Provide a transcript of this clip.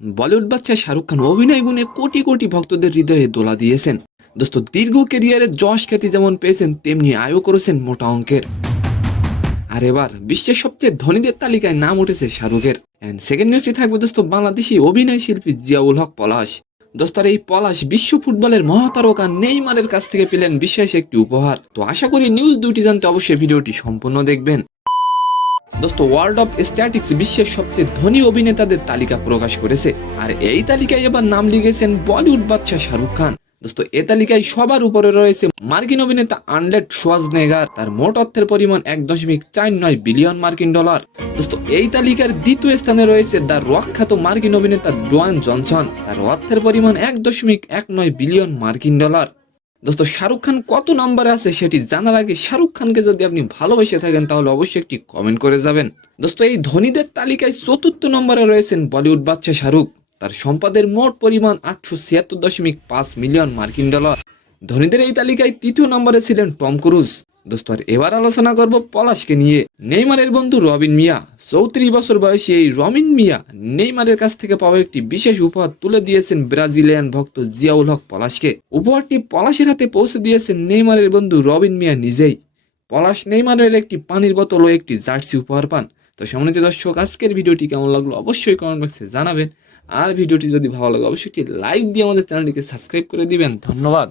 বলিউড বাদশা শাহরুখ খান অভিনয় গুণে কোটি কোটি ভক্তদের হৃদয়ে দোলা দিয়েছেন। দোস্ত, দীর্ঘ ক্যারিয়ারে যশ খ্যাতি যেমন পেয়েছেন, তেমনি আয়ও করেছেন মোটা অঙ্কের। আর এবার বিশ্বের সবচেয়ে ধনীদের তালিকায় নাম উঠেছে শাহরুখের। এন্ড সেকেন্ড নিউজটি থাকবে দোস্ত, বাংলাদেশি অভিনয় শিল্পী জিয়াউল হক পলাশ। দোস্ত, আর এই পলাশ বিশ্ব ফুটবলের মহাতারকা নেইমারের কাছ থেকে পেলেন বিশেষ একটি উপহার। তো আশা করি নিউজ দুটি জানতে অবশ্যই ভিডিওটি সম্পূর্ণ দেখবেন। দোস্ত, ওয়ার্ল্ড অফ স্ট্যাটিক্স বিশ্বের সবচেয়ে ধনী অভিনেতাদের তালিকা প্রকাশ করেছে। আর এই তালিকায় এবার নাম লিখেছেন বলিউড বাদশা শাহরুখ খান। দোস্ত, এ তালিকায় সবার উপরে রয়েছে মার্কিন অভিনেতা আর্নল্ড শোয়ার্জনেগার। তার মোট অর্থের পরিমাণ 1.49 বিলিয়ন মার্কিন ডলার। দোস্ত, এই তালিকার দ্বিতীয় স্থানে রয়েছে দ্য রক খ্যাত মার্কিন অভিনেতা ডোয়ান জনসন। তার অর্থের পরিমাণ 1.19 বিলিয়ন মার্কিন ডলার। দোস্ত, শাহরুখ খান কত নম্বরে আছে সেটি জানার আগে শাহরুখ খানকে যদি আপনি ভালোবেসে থাকেন তাহলে অবশ্যই একটি কমেন্ট করে যাবেন। দোস্ত, এই ধনীদের তালিকায় চতুর্থ নম্বরে রয়েছেন বলিউড বাদশা শাহরুখ। তার সম্পদের মোট পরিমাণ 876.5 মিলিয়ন মার্কিন ডলার। ধনীদের এই তালিকায় তৃতীয় নম্বরে ছিলেন টম ক্রুজ। দোস্ত, আর এবার আলোচনা করব পলাশকে নিয়ে। নেইমারের বন্ধু রবিন মিয়া। 34 বছর বয়সী এই রবিন মিয়া নেইমারের কাছ থেকে পাওয়া একটি বিশেষ উপহার তুলে দিয়েছেন ব্রাজিলিয়ান ভক্ত জিয়াউল হক পলাশকে। উপহারটি পলাশের হাতে পৌঁছে দিয়েছেন নেইমারের বন্ধু রবিন মিয়া নিজেই। পলাশ নেইমারের একটি পানির বোতল ও একটি জার্সি উপহার পান। তো সম্মানিত দর্শক, আজকের ভিডিওটি কেমন লাগলো অবশ্যই কমেন্ট বক্সে জানাবেন। আর ভিডিওটি যদি ভালো লাগে অবশ্যই একটি লাইক দিয়ে আমাদের চ্যানেলটিকে সাবস্ক্রাইব করে দিবেন। ধন্যবাদ।